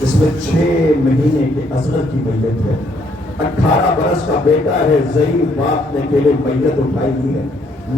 جس میں 6 مہینے کے اصغر کی میت ہے، 18 برس کا بیٹا ہے، ضعیف باپ نے اکیلے میت اٹھائی دی ہے،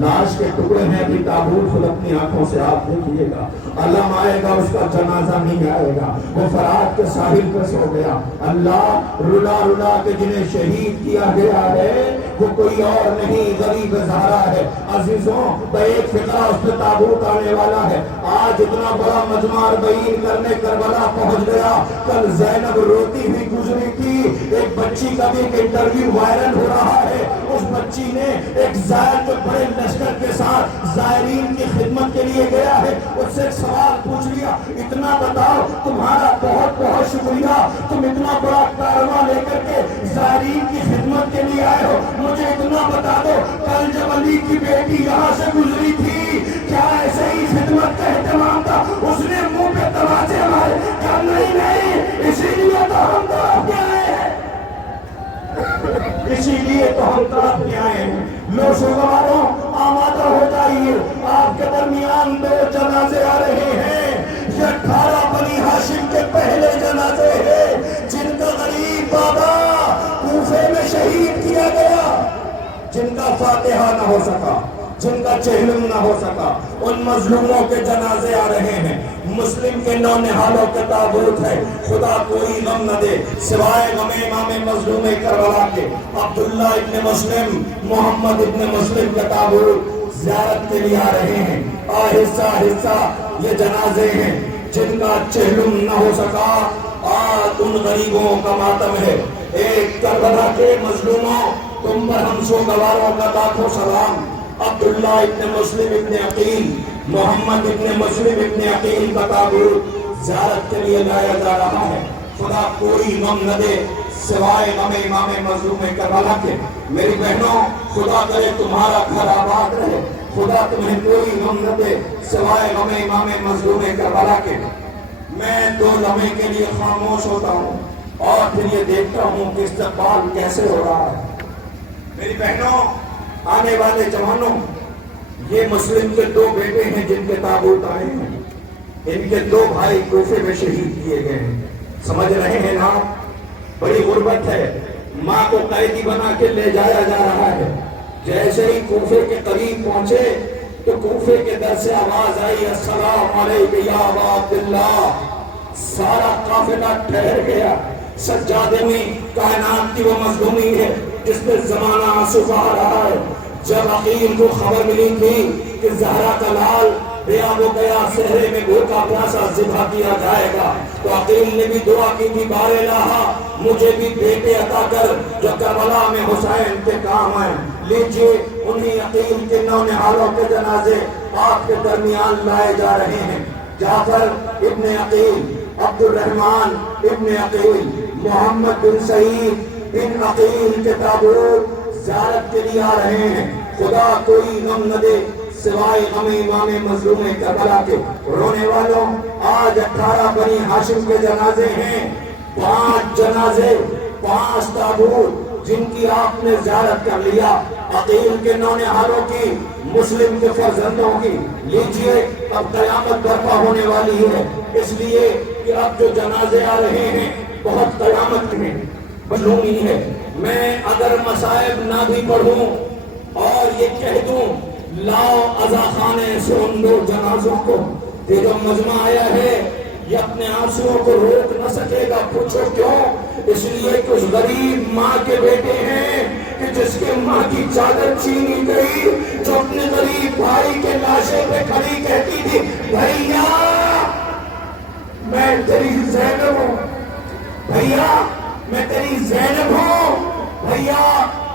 لاش کے ٹکڑے ہیں بھی تابوت خود اپنی آنکھوں سے آپ دیکھیے گا، علم آئے گا اس کا جنازہ نہیں آئے گا، وہ فرات کے ساحل پہ سو گیا۔ اللہ رلا رلا کے جنہیں شہید کیا گیا ہے وہ کوئی اور نہیں، غریب زہرا ہے۔ عزیزوں ایک فقرہ اس پہ تابوت آنے والا ہے۔ آج اتنا بڑا مجمع اربعین کرنے کربلا پہنچ گیا، کل زینب روتی ہوئی گزری تھی، ایک بچی کا بھی ایک انٹرویو وائرل ہو رہا ہے، اس بچی نے ایک زائر جو بڑے لشکر کے ساتھ زائرین کی خدمت کے لیے گیا ہے، اس سے ایک سوال پوچھ لیا، اتنا بتاؤ تمہارا بہت بہت شکریہ، تم اتنا بڑا کارواں لے کر کے زائرین کی خدمت کے لیے آئے ہو، مجھے اتنا بتا دو کل جب علی کی بیٹی یہاں سے گزری تھی کیا ایسے ہی خدمت کا اہتمام تھا؟ اس نے منہ پہ تماچے مارے، کہا نہیں نہیں، اسی لیے تو ہم طرف کے آئے ہیں، اسی لیے تو ہم طرف کے آئے ہیں۔ لو شوہروں آمادہ ہو جائیے، آپ کے درمیان 2 جنازے آ رہے ہیں، یہ 18 بنی ہاشم کے پہلے جنازے ہیں جن کا غریب بابا کوفے میں شہید کیا گیا، جن کا فاتحہ نہ ہو سکا، جن کا چہلم نہ ہو سکا، ان مظلوموں کے جنازے آ رہے ہیں۔ مسلم کے نونہالوں کے تابوت ہے، خدا کوئی غم نہ دے سوائے غم امام مظلوم کربلا کے۔ عبداللہ ابن مسلم، محمد ابن مسلم کے تابوت زیارت کے لیے آ رہے ہیں۔ آہستہ آہستہ یہ جنازے ہیں جن کا چہلم نہ ہو سکا، آج ان غریبوں کا ماتم ہے۔ ایک کربلا کے مظلوموں، تم پر ہم سوگواروں کا لاکھوں سلام۔ عبداللہ ابن مسلم ابن عقیل، محمد ابن مسلم ابن عقیل کا تابوت زیارت کے لیے لایا جا رہا ہے۔ خدا کوئی غم نہ دے سوائے غم امام مظلوم کربلا کے۔ میری بہنوں خدا کرے تمہارا گھر آباد رہے، خدا تمہیں کوئی غم نہ دے سوائے غم امام مظلوم کربلا کے۔ میں 2 لمحے کے لیے خاموش ہوتا ہوں اور پھر یہ دیکھتا ہوں کہ استقبال کیسے ہو رہا ہے۔ میری بہنوں، آنے والے جوانوں، یہ مسلم کے 2 بیٹے ہیں جن کے تابوت آئے ہیں، ان کے 2 بھائی کوفے میں شہید کیے گئے ہیں۔ سمجھ رہے ہیں نا؟ بڑی غربت ہے، ماں کو قیدی بنا کے لے جایا جا رہا ہے۔ جیسے ہی کوفے کے قریب پہنچے تو کوفے کے در سے آواز آئی، السلام علیکم یا ابا عبداللہ۔ سارا قافلہ ٹھہر گیا۔ سجادے میں کائنات کی وہ مظلومی ہے جس پہ زمانہ آنسو بہا رہا ہے۔ جب عقیل کو خبر ملی تھی کہ زہرا کا لال بیاب ہو گیا، صحرے میں بھوکا پیاسا ذبح کیا جائے گا، تو عقیل نے بھی دعا کی تھی، بار الہا مجھے بھی بیٹے عطا کر جو کربلا میں حسین کے کام آئیں۔ لیجئے انہی عقیل کے نونہالوں کے جنازے آپ کے درمیان لائے جا رہے ہیں۔ جعفر ابن عقیل، عبد الرحمن ابن عقیل، محمد بن سعید بن عقیل کے تابوت زیارت کے لیے آ رہے ہیں۔ خدا کوئی غم نہ دے سوائے غم امام مظلوم کربلا کے۔ رونے والوں، آج 18 بنی ہاشم کے جنازے ہیں، 5 جنازے، 5 تابوت جن کی آپ نے زیارت کر لیا، عقیل کے نونہالوں کی، مسلم کے فرزندوں کی۔ لیجئے اب قیامت برپا ہونے والی ہے، اس لیے کہ اب جو جنازے آ رہے ہیں بہت قیامت میں مظلومی ہے۔ میں اگر مصائب نہ بھی پڑھوں اور یہ کہہ دوں لاؤ عزا خانے سے ان 2 جنازوں کو، یہ جو مجمع آیا ہے یہ اپنے آنسوؤں کو روک نہ سکے گا۔ پوچھو کیوں؟ اس لیے کہ اس غریب ماں کے بیٹے ہیں کہ جس کے ماں کی چادر چھینی گئی، جو اپنے غریب بھائی کے لاشے پہ کھڑی کہتی تھی، بھیا میں تیری زینب ہوں، بھیا میں تیری زینب ہوں۔ بھیا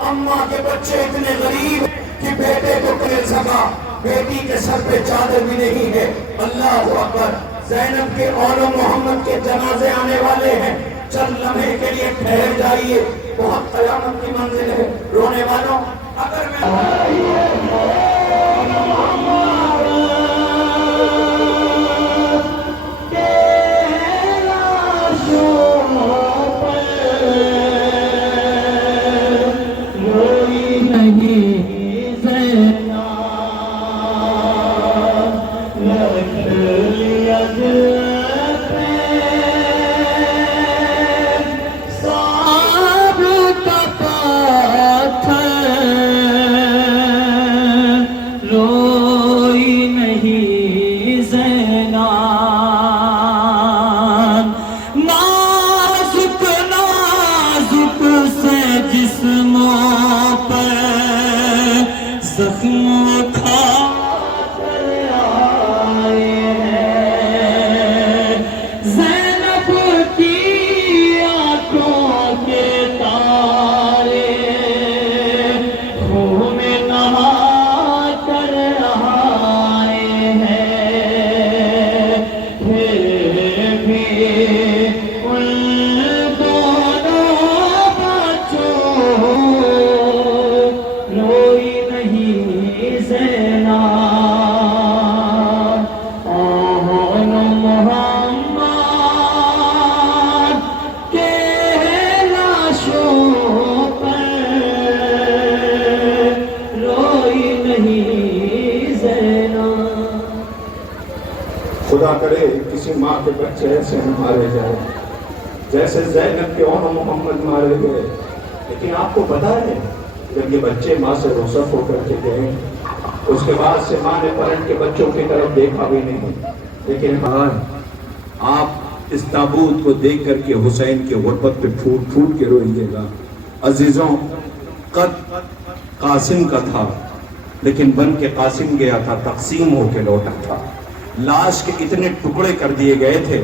اماں کے بچے اتنے غریب کہ بیٹے کو کرے سکا، بیٹی کے سر پہ چادر بھی نہیں ہے۔ اللہ اکبر۔ زینب کے اور محمد کے جنازے آنے والے ہیں، چند لمحے کے لیے ٹھہر جائیے، بہت قیامت کی منزل ہے۔ رونے والوں، اگر میں کرے کسی ماں کے بچے ایسے مارے جائے جیسے زینب کے اور محمد مارے گئے. لیکن آپ کو پتا ہے جب یہ بچے ماں سے رخصت ہو کر کے گئے اس کے بعد سے ماں نے پلٹ کے بچوں کی طرف دیکھا بھی نہیں. لیکن آپ اس تابوت کو دیکھ کر کے حسین کے غربت پہ پھوٹ پھوٹ کے روئیے گا. عزیزوں قد قاسم کا تھا لیکن بن کے قاسم گیا تھا تقسیم ہو کے لوٹا تھا. لاش کے اتنے ٹکڑے کر دیے گئے تھے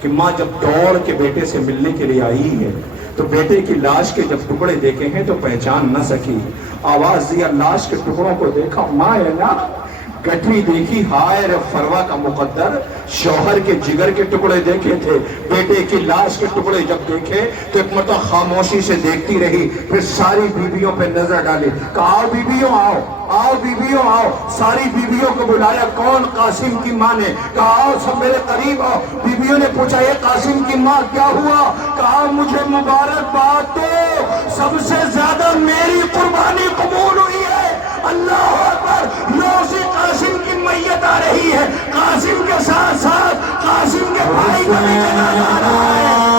کہ ماں جب دوڑ کے بیٹے سے ملنے کے لیے آئی ہے تو بیٹے کی لاش کے جب ٹکڑے دیکھے ہیں تو پہچان نہ سکی. آواز دیا لاش کے ٹکڑوں کو دیکھا ماں ہے نا. گٹھری دیکھی ہائے رے فروا کا مقدر شوہر کے جگر کے ٹکڑے دیکھے تھے بیٹے کی لاش کے ٹکڑے جب دیکھے تو ایک مرتبہ خاموشی سے دیکھتی رہی پھر ساری بیویوں پہ نظر ڈالی کہا آؤ بیویوں آؤ آؤ بیویوں آؤ. ساری بیویوں کو بلایا کون قاسم کی ماں نے کہا آؤ سب میرے قریب آؤ. بیویوں نے پوچھا یہ قاسم کی ماں کیا ہوا کہا مجھے مبارکباد دو سب سے زیادہ میری قربانی قبول ہوئی ہے. اللہ اکبر لوسی قاسم کی میت آ رہی ہے قاسم کے ساتھ ساتھ قاسم کے بھائی کا بھی جنازہ آ رہا ہے.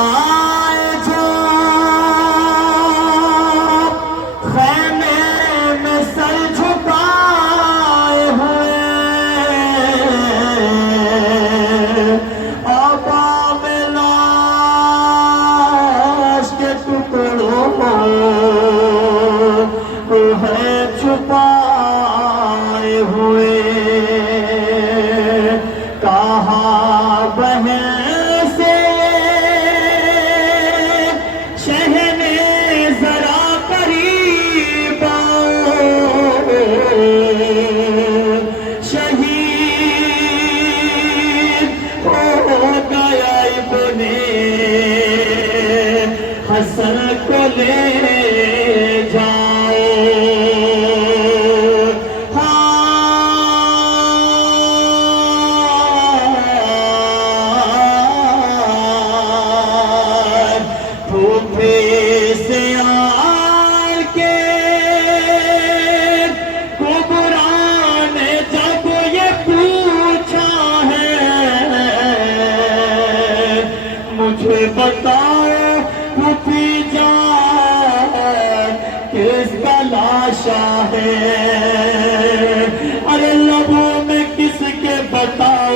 ارے لبوں میں کس کے بتاؤ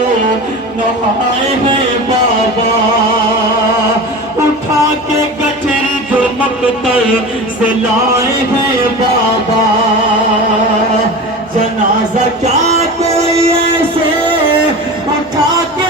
نہائے ہیں بابا اٹھا کے گٹھری جو مقتل سے لائے ہیں بابا. جنازہ کیا کوئی ایسے اٹھا کے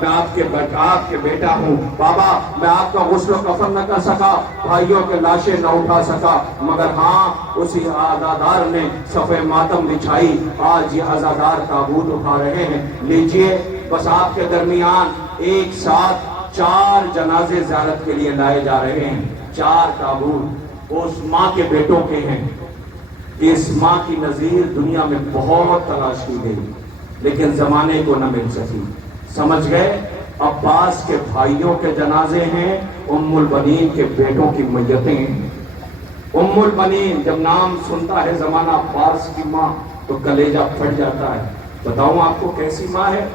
میں آپ کے بیٹا ہوں بابا میں آپ کا غسل و کفن نہ کر سکا بھائیوں کے لاشیں نہ اٹھا سکا مگر ہاں اسی عزادار نے صفحہ ماتم بچھائی. آج یہ عزادار تابوت اٹھا رہے ہیں. لیجئے بس آپ کے درمیان ایک ساتھ 4 جنازے زیارت کے لیے لائے جا رہے ہیں. 4 تابوت اس ماں کے بیٹوں کے ہیں. اس ماں کی نظیر دنیا میں بہت تلاش کی گئی لیکن زمانے کو نہ مل سکی. سمجھ گئے عباس کے بھائیوں کے جنازے ہیں ام البنین کے بیٹوں کی میتیں ہیں. ام البنین جب نام سنتا ہے زمانہ عباس کی ماں تو کلیجہ پھٹ جاتا ہے. بتاؤں آپ کو کیسی ماں ہے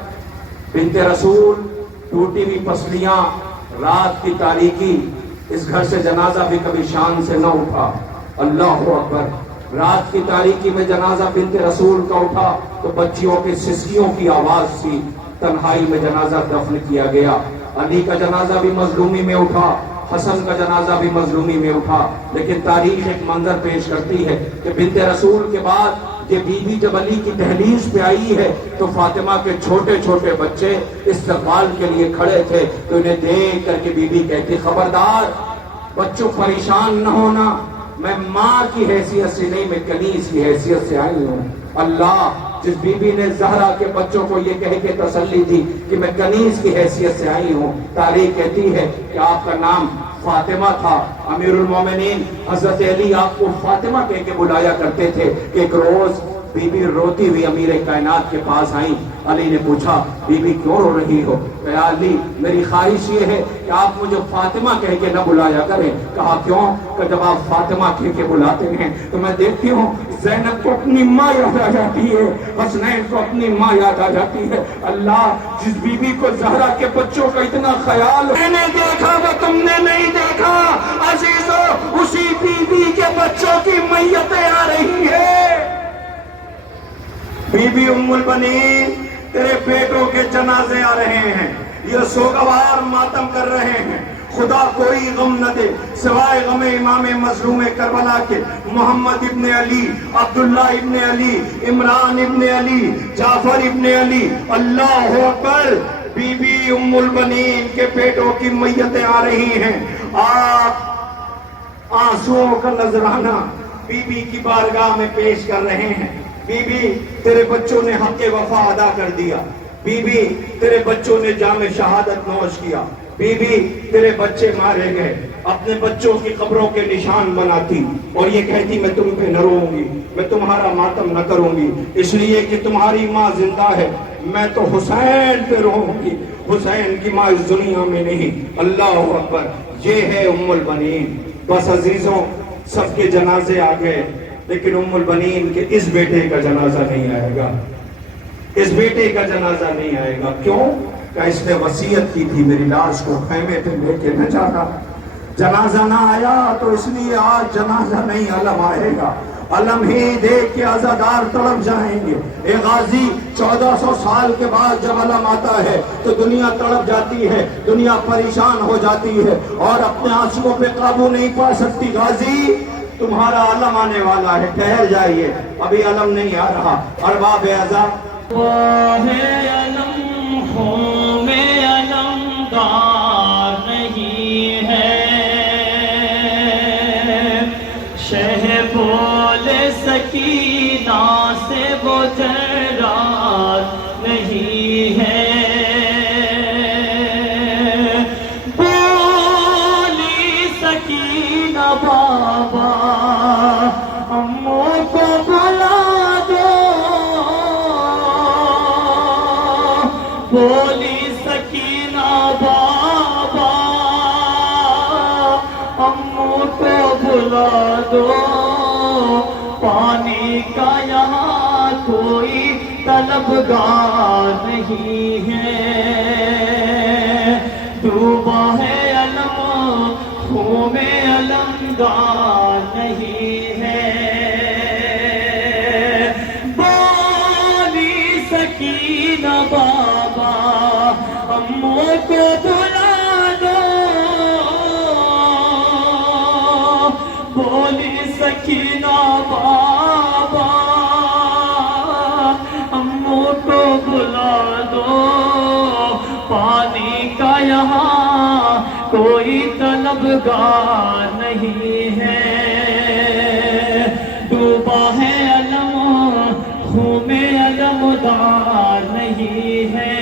بنت رسول. ٹوٹی ہوئی پسلیاں رات کی تاریکی اس گھر سے جنازہ بھی کبھی شان سے نہ اٹھا. اللہ اکبر. رات کی تاریکی میں جنازہ بنت رسول کا اٹھا تو بچیوں کے سسکیوں کی آواز تھی. تنہائی میں جنازہ دفن کیا گیا. علی کا جنازہ بھی مظلومی میں اٹھا حسن کا جنازہ بھی مظلومی میں اٹھا. لیکن تاریخ ایک منظر پیش کرتی ہے کہ بنت رسول کے بعد یہ بی بی جب علی کی دہلیز پہ آئی ہے تو فاطمہ کے چھوٹے چھوٹے بچے استقبال کے لیے کھڑے تھے تو انہیں دیکھ کر کے بی بی کہتی خبردار بچوں پریشان نہ ہونا میں ماں کی حیثیت سے نہیں میں کنیز کی حیثیت سے آئی ہوں. اللہ جس بی بی نے زہرا کے بچوں کو یہ کہہ کے تسلی دی کہ میں کنیز کی حیثیت سے آئی ہوں. تاریخ کہتی ہے کہ آپ کا نام فاطمہ تھا. امیر المومنین حضرت علی آپ کو فاطمہ کہہ کے بلایا کرتے تھے کہ ایک روز بی بی روتی ہوئی امیر کائنات کے پاس آئیں. علی نے پوچھا بی کیوں رو رہی ہو؟ کہا علی میری خواہش یہ ہے کہ آپ مجھے فاطمہ کہہ کے نہ بلایا کریں۔ کہا کیوں؟ کہ جب آپ فاطمہ کہہ کے بلاتے ہیں تو میں دیکھتی ہوں زینب کو اپنی ماں یاد آ جاتی ہے، حسنین کو اپنی ماں یاد آ جاتی ہے۔ اللہ جس بی بی کو زہرا کے بچوں کا اتنا خیال میں نے دیکھا وہ تم نے نہیں دیکھا عزیزو، اسی بی بی کے بچوں کی میتیں آ رہی ہے۔ بی بی ام البنین تیرے بیٹوں کے جنازے آ رہے ہیں، یہ سوگوار ماتم کر رہے ہیں، خدا کوئی غم نہ دے سوائے غم امام مظلوم کربلا کے محمد ابن علی، عبداللہ ابن علی، عمران ابن علی، جعفر ابن علی۔ اللہ اکبر، بی بی ام البنین کے بیٹوں کی میتیں آ رہی ہیں۔ آپ آنسوؤں کا نذرانہ بی بی کی بارگاہ میں پیش کر رہے ہیں۔ بی بی تیرے بچوں نے حق وفا ادا کر دیا، بی بی تیرے بچوں نے جام شہادت نوش کیا، بی بی تیرے بچے مارے گئے، اپنے بچوں کی قبروں کے نشان بناتی اور یہ کہتی میں تم پہ نہ روؤں گی، میں تمہارا ماتم نہ کروں گی، اس لیے کہ تمہاری ماں زندہ ہے، میں تو حسین پہ روؤں گی، حسین کی ماں اس دنیا میں نہیں۔ اللہ اکبر، یہ ہے ام البنین۔ بس عزیزوں سب کے جنازے آ گئے، لیکن ام البنین کے اس بیٹے کا جنازہ نہیں آئے گا، اس بیٹے کا جنازہ نہیں آئے گا۔ کیوں؟ کہ اس نے وصیت کی تھی میری لاش کو خیمے پہ لے کے نہ جانا۔ جنازہ نہ آیا تو اس لیے آج جنازہ نہیں، علم آئے گا، علم ہی دیکھ کے عزادار تڑپ جائیں گے۔ ایک غازی 1400 سال کے بعد جب علم آتا ہے تو دنیا تڑپ جاتی ہے، دنیا پریشان ہو جاتی ہے اور اپنے آنسوؤں پہ قابو نہیں پا سکتی۔ غازی تمہارا علم آنے والا ہے، ٹھہر جائیے، ابھی علم نہیں آ رہا۔ ارباب اعزاز علم خوں میں علمدار نہیں ہے، شہ بول سکینہ سے وہ جرار نہیں ہے، بولی سکینہ بابا امو کو بلا دو، بولی سکینہ بابا امو کو بلا دو، پانی کا یہاں کوئی طلبگار نہیں ہے، ڈوبا ہے علم خوں میں علمدار نہیں ہے، بولی سکینہ بابا امو کو بلا دو، بولی سکینہ بابا امو کو بلا دو، پانی کا یہاں کوئی طلبگار نہیں ہے، ڈوبا ہے علم خوں میں علمدار نہیں ہے،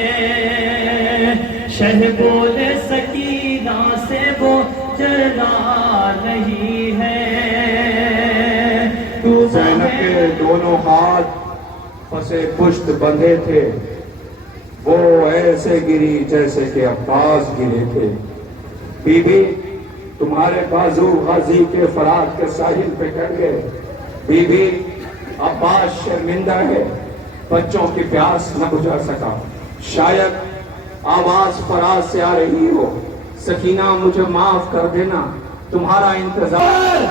شہ بول سکینہ سے وہ جرار نہیں ہے، زینب کے دونوں ہاتھ پسے پشت بندھے تھے، وہ ایسے گری جیسے کہ عباس گرے تھے۔ بی بی تمہارے بازو غازی کے فرات کے ساحل پہ کٹ گئے، بی بی عباس شرمندہ ہے، بچوں کی پیاس نہ بجھا سکا، شاید آواز فراز سے آ رہی ہو، سکینہ مجھے معاف کر دینا، تمہارا انتظار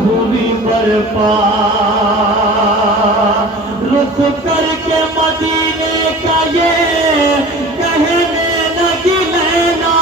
ہوئی برپا، رخ کر کے مدینے کا یہ کہنے لگی لینا،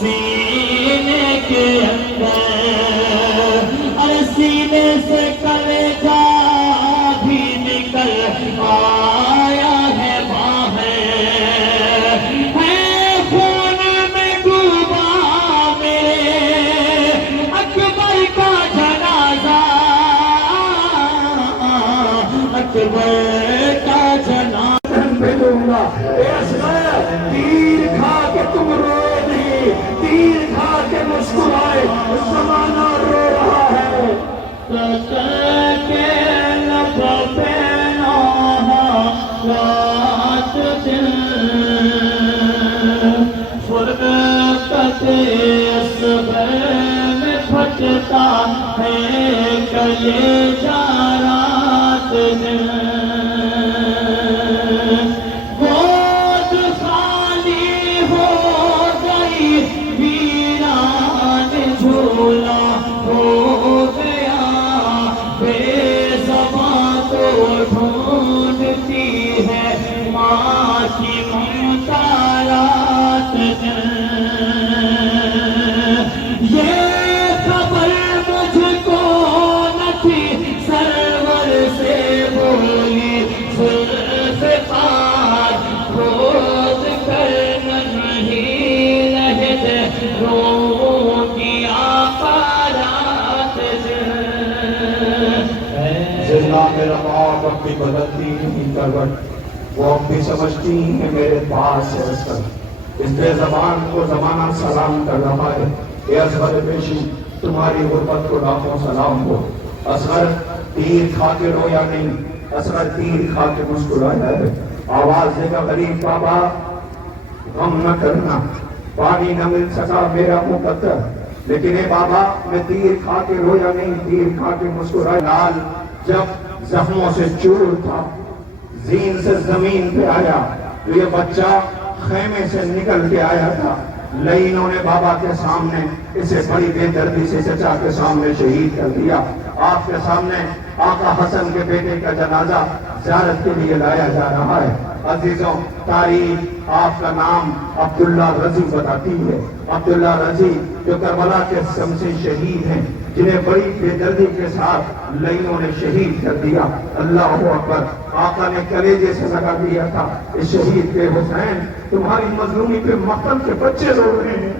سینے کے اندر، اور سینے سے کلیجہ بھی نکل آیا ہے باہر، ہے خون میں ڈوبا میرے اکبر کا جنازہ، اکبر کا جنازہ پہ دوں گا۔ اے اصغر، تیر کھا کے تم رو نہیں، تیر کھا کے مسکرائے، زمانہ رو رہا ہے۔ کے لب پہ رات دن، فرقت اصغر میں پھٹتا ہے کلیجہ رات دن، گود خالی ہو گئی ویران جھولا ہو گیا، بے زباں تو ڈھونڈتی ہے ماں کی ممتا رات دن، یہ خبر مجھ کو نہ تھی سرور سے بولی ذوالفقار، کھود کر نہیں لہد رو کی آقا رات دن۔ زندہ میرا باپ اپنی بدلتی نہیں کروٹ، وہ اپنی سمجھتی ہے میرے پاس ہے اصغر، اس بے زبان کو زمانہ سلام کر رہا ہے۔ اے اصغر پیشی، تمہاری غربت کو لاکھوں سلام ہو۔ اصغر تیر کھا کے رویا نہیں، اصغر تیر کھا کے مسکرایا ہے۔ آواز دے گا غریب بابا، غم نہ کرنا، پانی نہ مل سکا میرا مقدر، لیکن اے بابا میں تیر کھا کے رویا نہیں، تیر کھا کے مسکرایا۔ لال جب زخموں سے چور تھا، زین سے زمین پہ آیا، تو یہ بچہ خیمے سے نکل کے آیا تھا، لئینوں نے بابا کے سامنے اسے بڑی بے دردی سے چچا کے سامنے شہید کر دیا۔ آپ کے سامنے آقا حسن کے بیٹے کا جنازہ زیارت کے لیے لایا جا رہا ہے۔ عزیزوں، تاریخ آپ کا نام عبداللہ رضی بتاتی ہے۔ عبداللہ رضی جو کربلا کے شمسی شہید ہیں، جنہیں بڑی بے دردی کے ساتھ لئینوں نے شہید کر دیا۔ اللہ اکبر، آقا نے کلیجے سے لگا دیا تھا، اس شہید کے حسین تمہاری مظلومی پہ مقتل کے بچے رو رہے ہیں،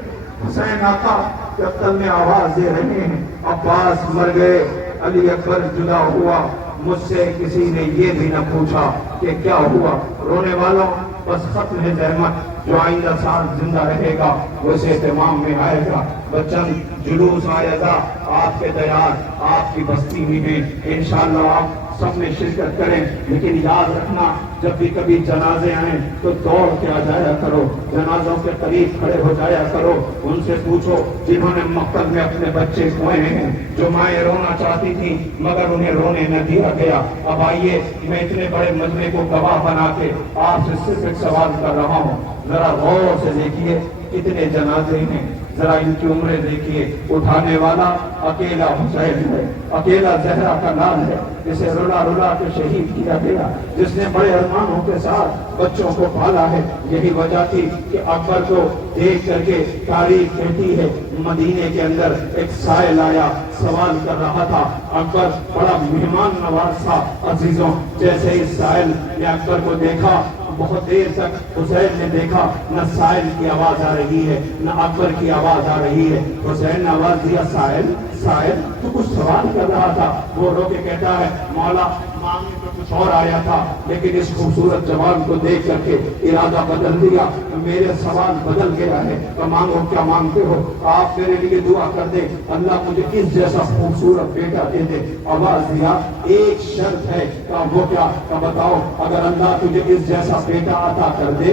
حسین آقا جب تل میں آواز دے رہے ہیں، عباس مر گئے، علی اکبر جدا ہوا، مجھ سے کسی نے یہ بھی نہ پوچھا کہ کیا ہوا۔ رونے والوں، بس ختم ہے زحمت، جو آئندہ سال زندہ رہے گا وہ اس اہتمام میں آئے گا۔ بچن جلوس آئے گا آپ کے دیار، آپ کی بستی میں ہے، انشاءاللہ آپ سب میں شرکت کریں، لیکن یاد رکھنا جب بھی کبھی جنازے آئیں تو دوڑ کے آ جایا کرو، جنازوں کے قریب کھڑے ہو جایا کرو، ان سے پوچھو جنہوں نے مقتل میں اپنے بچے کھوئے ہیں، جو مائیں رونا چاہتی تھیں مگر انہیں رونے نہ دیا گیا۔ اب آئیے میں اتنے بڑے مجمع کو گواہ بنا کے آپ سے صرف ایک سوال کر رہا ہوں، ذرا غور سے دیکھیے کتنے جنازے ہیں، ذرا ان کی عمریں دیکھیے۔ اٹھانے والا اکیلا حسین ہے، اکیلا زہرا کا نام ہے، جسے رلا رلا کے شہید کیا گیا، جس نے بڑے ارمانوں کے ساتھ بچوں کو پالا ہے۔ یہی وجہ تھی کہ اکبر کو دیکھ کر کے تاریخ کہتی ہے مدینے کے اندر ایک سائل آیا، سوال کر رہا تھا، اکبر بڑا مہمان نواز تھا۔ عزیزوں، جیسے اس سائل نے اکبر کو دیکھا، بہت دیر تک حسین نے دیکھا، نہ سائل کی آواز آ رہی ہے نہ اکبر کی آواز آ رہی ہے۔ حسین نے آواز دیا، سائل سائل تو کچھ سوال کر رہا تھا؟ وہ رو کے کہتا ہے، مولا مانگنے تو کچھ اور آیا تھا، لیکن اس خوبصورت جوان کو دیکھ کر کے ارادہ بدل دیا، میرے سوال بدل گیا ہے، تو مانگو کیا مانگتے ہو؟ آپ میرے لیے دعا کر دیں اللہ مجھے اس جیسا خوبصورت بیٹا دے دے۔ آواز دیا، ایک شرط ہے، کہا وہ کیا؟ کہا بتاؤ، اگر اللہ تجھے اس جیسا بیٹا عطا کر دے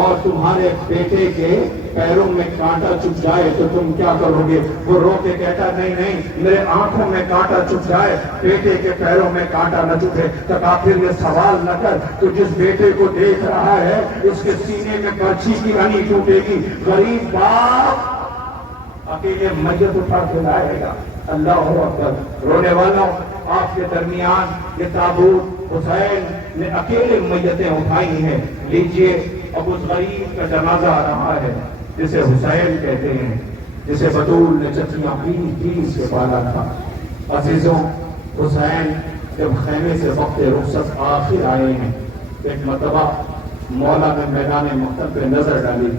اور تمہارے بیٹے کے پیروں میں کانٹا چپ جائے تو تم کیا کرو گے؟ وہ رو کے کہتا نہیں نہیں، میرے آنکھوں میں کانٹا چپ جائے، بیٹے کے پیروں میں کانٹا نہ چپے۔ تو کہا پھر یہ سوال نہ کر، تو جس بیٹے کو دیکھ رہا ہے اس کے سینے میں برچھی کی رانی ٹوٹے گی، غریب باپ اکیلے میت اٹھا کے لائے گا۔ اللہ اکبر، رونے والوں آپ کے درمیان یہ تابوت حسین نے اکیلے میتیں اٹھائی ہیں، لیجئے اب اس غریب کا جنازہ آ رہا ہے، جسے حسین کہتے ہیں، جسے بطول نے چچیاں پیس کے پالا تھا۔ عزیزوں، حسین جب خیمے سے وقت رخصت آخر آئے ہیں، ایک مرتبہ مولا نے میدان مقتل پہ نظر ڈالی،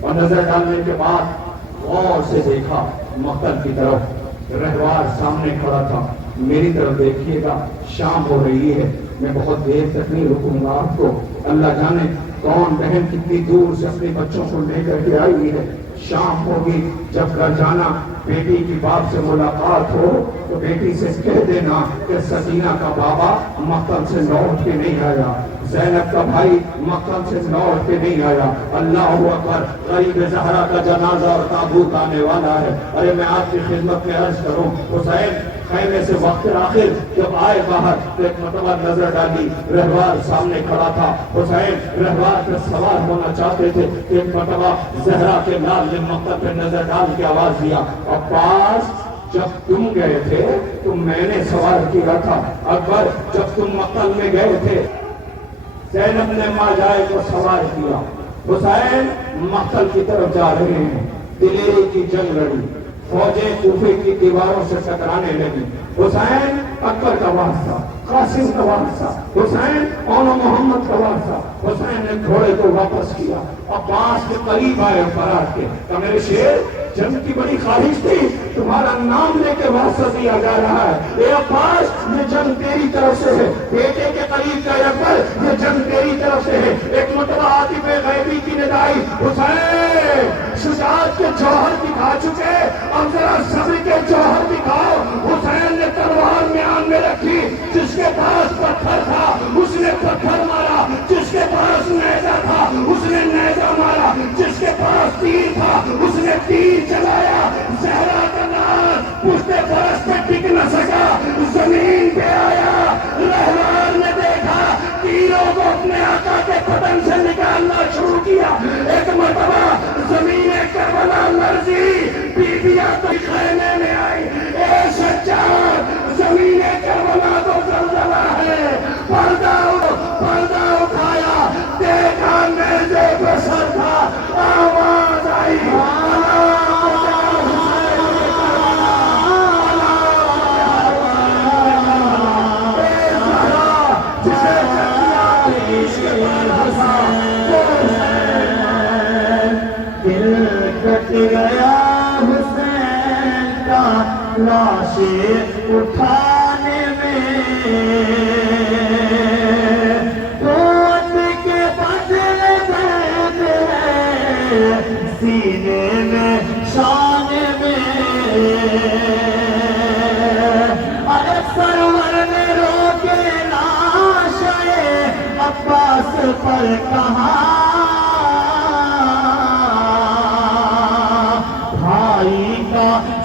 اور نظر ڈالنے کے بعد غور سے دیکھا مقتل کی طرف۔ رہوار سامنے کھڑا تھا، میری طرف دیکھیے گا، شام ہو رہی ہے، میں بہت دیر تک نہیں رکوں گا آپ کو، اللہ جانے کون بہن کتنی دور سے اپنے بچوں کو لے کر کے آئی ہوئی ہے، شام ہوگی، جب گھر جانا، بیٹی کی باپ سے ملاقات ہو تو بیٹی سے کہہ دینا کہ سکینہ کا بابا مقتل سے لوٹ کے نہیں آیا، زینب کا بھائی مقتل سے لوٹ کے نہیں آیا، اللہ اکبر، غریب زہرا کا جنازہ اور تابوت آنے والا ہے۔ ارے میں آپ کی خدمت میں عرض کروں، حسین خیمے سے وقت آخر جب آئے باہر تو ایک مرتبہ نظر ڈالی، رہوار سامنے کھڑا تھا، حسین رہوار پہ سوار ہونا چاہتے تھے، ایک مرتبہ زہرا کے لال نے مقتل پہ نظر ڈال کے آواز دیا، عباس جب تم گئے تھے تو میں نے سوار کیا تھا، اکبر جب تم مقتل میں گئے تھے زینب نے ماجائے کو سوار کیا۔ حسین مقتل کی طرف جا رہے ہیں، دلیری کی جنگ لڑی، فوجیں کوفے کی دیواروں سے ٹکرانے لگی، حسین اکبر کا واسطہ، قاسم کا واسطہ، حسین اور محمد کا واسطہ، حسین نے گھوڑے کو واپس کیا، عباس کے قریب آئے فرار کے، کہ میرے شیر جنگ کی بڑی خواہش تھی، تمہارا نام لے کے واسطہ دیا جا رہا ہے، اے عباس یہ جنگ تیری طرف سے ہے، بیٹے کے قریب کا اکبر یہ جنگ تیری طرف سے ہے۔ ایک مرتبہ عاطف غیبی کی ندائی، حسین شجاعت کے جوہر دکھا چکے، اب ذرا صبر کے جوہر دکھاؤ۔ حسین نے تلوار میان میں رکھی، جس کے پاس پتھر تھا اس نے پتھر مارا، جس کے پاس نیزہ تھا اس نے نیزہ مارا، جس کے پاس تیر تھا اس نے تیر چلایا۔ زہرا کا نام پشت فرس پہ ٹک نہ سکا، زمین پہ آیا، رہوار نے دیکھا، تیروں کو اپنے آقا کے بدن سے نکالنا شروع کیا۔ ایک مرتبہ زمین کربلا لرزی، بیویاں تو خیمے میں آئی، اے سجاد زمین کربلا تو زلزلہ ہے، پردہ اٹھایا، دیکھا نیزے پہ سر تھا، آواز آئی، گیا حسین کا لاش اٹھانے میں، خون کے بدلے درد ہے سینے میں شان میں، ارے سرور نے روکے لاش عباس پر کہا،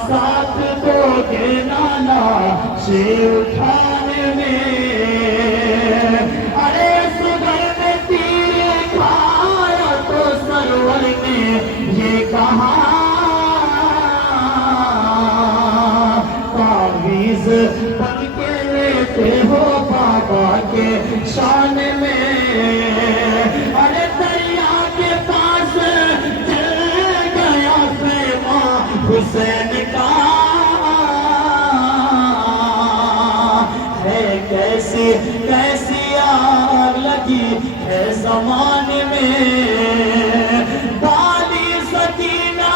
ساتھ دو گے نانا سے اٹھانے میں، ارے صبح میں تیر کھایا تو سرور نے یہ کہا، تعویذ بن کے لیتے ہو بابا کے شان میں، ارے دریا کے پاس جل گیا خیمہ حسین کا، ہے کیسی آگ لگی ہے زمانے میں، بالی سکینہ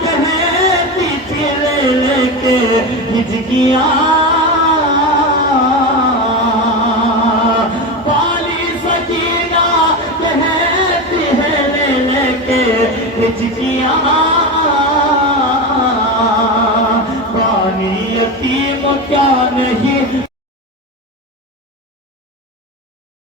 کہتی تھی لے کے ہجکیاں، بالی سکینہ کہتی ہے لے کے ہجکیاں،